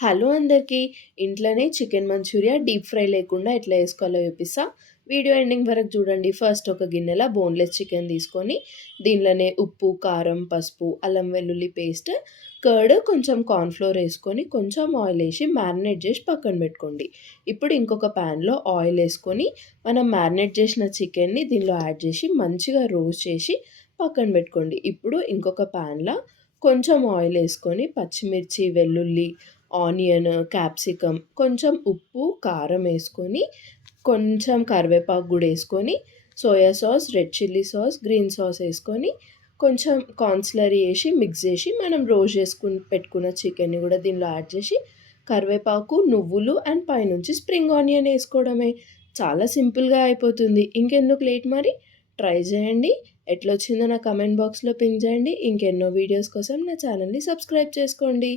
Hello అందరికీ. ఇంట్లోనే chicken Manchuria deep fry లేకుండా ఎట్లా చేసుకోవాలో చూపిస్తా. వీడియో ఎండింగ్ వరకు చూడండి. ఫస్ట్ ఒక గిన్నెలో బోన్‌లెస్ చికెన్ తీసుకొని, దీనిలోనే ఉప్పు, కారం, పసుపు, అల్లం వెల్లుల్లి పేస్ట్, కర్డ్, కొంచెం కార్న్‌ఫ్లోర్ ఏసుకొని, కొంచెం ఆయిల్ ఏసి మ్యారినేట్ చేసి పక్కన పెట్టుకోండి. ఇప్పుడు ఇంకొక ప్యాన్‌లో ఆయిల్ ఏసుకొని, మనం మ్యారినేట్ చేసిన చికెన్‌ని దీనిలో యాడ్ చేసి, మంచిగా రోస్ట్ చేసి పక్కన పెట్టుకోండి. ఇప్పుడు ఇంకొక ప్యాన్‌లో కొంచెం ఆయిల్ ఏసుకొని, పచ్చిమిర్చి, వెల్లుల్లి, ఆనియన్, క్యాప్సికమ్, కొంచెం ఉప్పు, కారం ఏసుకొని, కొంచెం కరివేపాకు గూడా ఏసుకొని, soya sauce, red chilli sauce, green sauce ఏసుకొని, కొంచెం కార్న్ స్లరీ ఏసి మిక్స్ చేసి, మనం రోస్ట్ చేసుకొని పెట్టుకున్న చికెన్‌ని గూడా దీనిలో యాడ్ చేసి, కరివేపాకు, నువ్వులు అండ్ పైనుంచి స్ప్రింగ్ ఆనియన్ ఏసుకోవడమే. చాలా సింపుల్‌గా అయిపోతుంది. ఇంకెందుకు లేట్ మరి? ట్రై చేయండి. ఎట్లొచ్చిందో నా కామెంట్ బాక్స్‌లో పింగ్ చేయండి. ఇంకెన్నో వీడియోస్ కోసం నా ఛానల్‌ని సబ్స్క్రైబ్ చేసుకోండి.